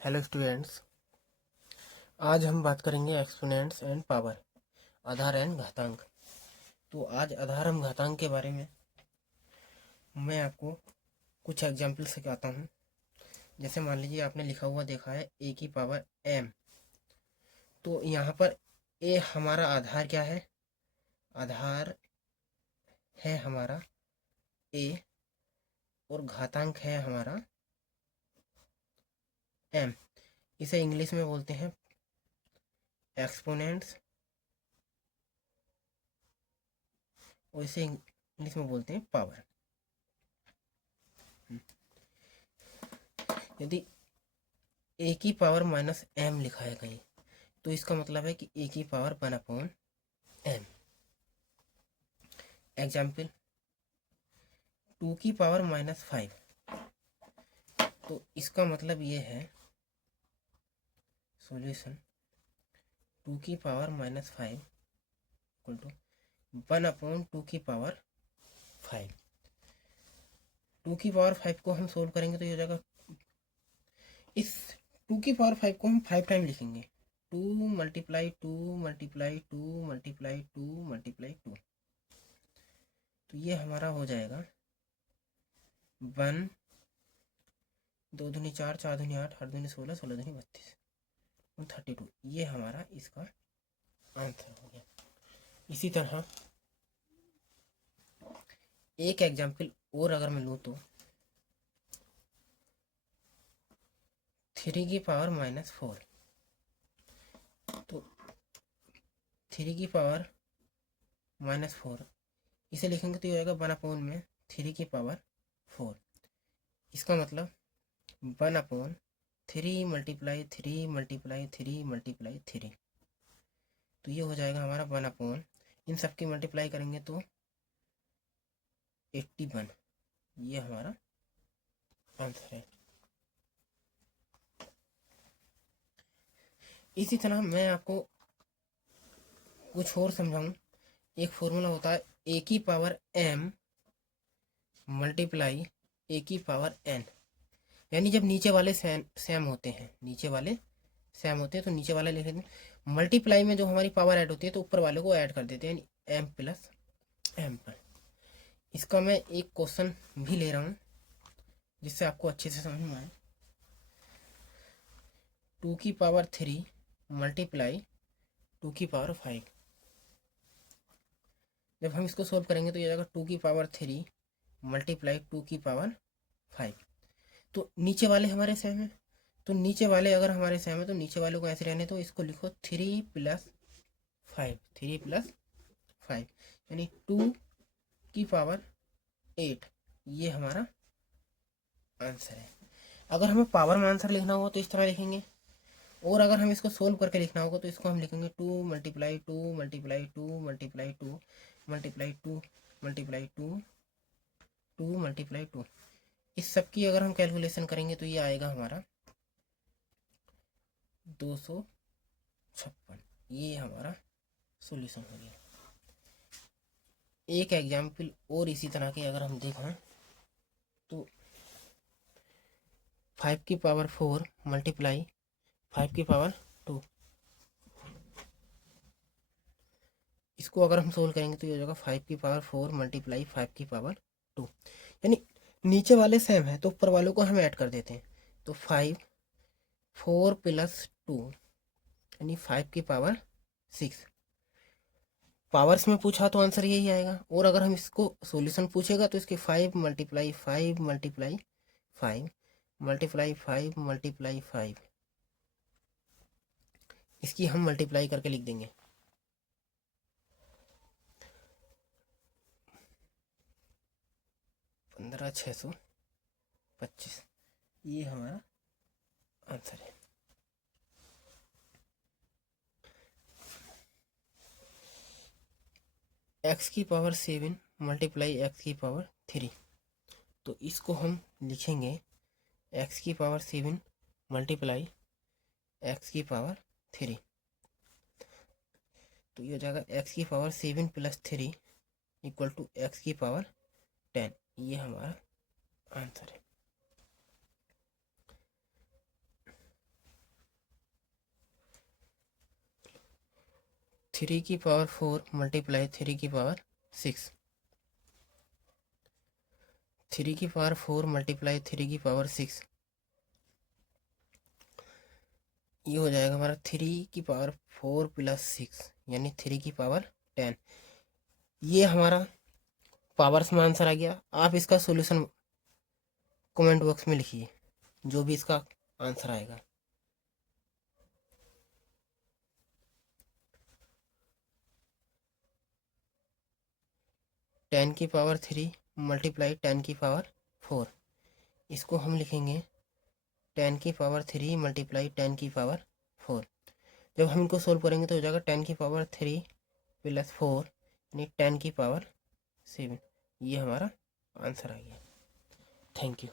Hello students. आज हम बात करेंगे exponents and power, Aadhaar and घातांक। तो आज आधार एवं घातांक के बारे में मैं आपको कुछ एग्जाम्पल सिखाता हूँ। जैसे मान लीजिए आपने लिखा हुआ देखा है ए की पावर m। तो यहाँ पर ए हमारा आधार क्या है? आधार है हमारा ए और घातांक है हमारा m। इसे इंग्लिश में बोलते हैं एक्सपोनेंट्स और इसे इंग्लिश में बोलते हैं पावर। यदि ए की पावर माइनस m लिखा है कहीं, तो इसका मतलब है कि ए की पावर 1/m। एग्जाम्पल 2 की पावर -5, तो इसका मतलब ये है सॉल्यूशन 2 की पावर -5 इक्वल टू 1/2 की पावर 5। 2 की पावर 5 को हम सोल्व करेंगे तो ये हो जाएगा, इस 2 की पावर 5 को हम 5 टाइम लिखेंगे। 2 मल्टीप्लाई 2 मल्टीप्लाई 2 मल्टीप्लाई 2 मल्टीप्लाई 2, तो ये हमारा हो जाएगा 1 2 दूनी 4 4 दूनी 8 8 दूनी 16 16 दूनी 32 32। ये हमारा इसका आंसर हो गया। इसी तरह एक एग्जाम्पल और अगर मैं लूँ तो 3 की पावर -4, तो 3 की पावर -4 इसे लिखेंगे तो ये होगा 1/3 की पावर 4। इसका मतलब 1/3 मल्टीप्लाई 3 मल्टीप्लाई 3 मल्टीप्लाई 3, तो ये हो जाएगा हमारा 1/, इन सब की मल्टीप्लाई करेंगे तो 81। ये हमारा आंसर है। इसी तरह मैं आपको कुछ और समझाऊं। एक फॉर्मूला होता है ए की पावर m मल्टीप्लाई ए की पावर n। यानी जब नीचे वाले सेम होते हैं, नीचे वाले सेम होते हैं तो नीचे वाले लिख देते हैं। मल्टीप्लाई में जो हमारी पावर ऐड होती है तो ऊपर वाले को ऐड कर देते हैं, यानी m प्लस m पर। इसका मैं एक क्वेश्चन भी ले रहा हूँ जिससे आपको अच्छे से समझ में आए। 2 की पावर 3 मल्टीप्लाई 2 की पावर 5। जब हम इसको सोल्व करेंगे तो ये जाएगा 2 की पावर 3 मल्टीप्लाई 2 की पावर 5। तो नीचे वाले हमारे सेम है, तो नीचे वाले अगर हमारे सेम है तो नीचे वाले को ऐसे रहने, तो इसको लिखो 3 + 5 3 + 5 यानी 2 की पावर 8। ये हमारा आंसर है। अगर हमें पावर में आंसर लिखना होगा तो इस तरह लिखेंगे, और अगर हम इसको सोल्व करके लिखना होगा तो इसको हम लिखेंगे 2 multiply 2 multiply 2 multiply 2 multiply 2 multiply 2 2 multiply 2। इस सब की अगर हम कैलकुलेशन करेंगे तो ये आएगा हमारा 256। ये हमारा सॉल्यूशन हो गया। एक एग्जाम्पल और इसी तरह के अगर हम देखें तो 5 की पावर 4 मल्टीप्लाई 5 की पावर 2, इसको अगर हम सोल्व करेंगे तो ये हो जाएगा 5 की पावर 4 मल्टीप्लाई 5 की पावर 2। यानी नीचे वाले सेम है तो ऊपर वालों को हम ऐड कर देते हैं, तो 5 4 + 2 यानी 5 की पावर 6। पावर्स में पूछा तो आंसर यही आएगा, और अगर हम इसको सॉल्यूशन पूछेगा तो इसके 5 मल्टीप्लाई 5 मल्टीप्लाई 5 मल्टीप्लाई 5 मल्टीप्लाई 5, इसकी हम मल्टीप्लाई करके लिख देंगे। 15,625। ये हमारा आंसर है। x की पावर 7 मल्टीप्लाई x की पावर 3, तो इसको हम लिखेंगे x की पावर 7 मल्टीप्लाई x की पावर 3, तो ये हो जाएगा x की पावर 7 + 3 इक्वल टू x की पावर 10। ये हमारा आंसर है। 3 की पावर 4 मल्टीप्लाई 3 की पावर 6, 3 की पावर 4 मल्टीप्लाई 3 की पावर 6, ये हो जाएगा हमारा 3 की पावर 4 प्लस 6 यानी 3 की पावर 10। ये हमारा पावर्स में आंसर आ गया। आप इसका सॉल्यूशन कमेंट बॉक्स में लिखिए, जो भी इसका आंसर आएगा। टेन की पावर 3 मल्टीप्लाई 10 की पावर 4, इसको हम लिखेंगे 10 की पावर 3 मल्टीप्लाई 10 की पावर 4। जब हम इनको सोल्व करेंगे तो हो जाएगा 10 की पावर 3 प्लस 4 यानी 10 की पावर 7। ये हमारा आंसर आ गया। Thank you.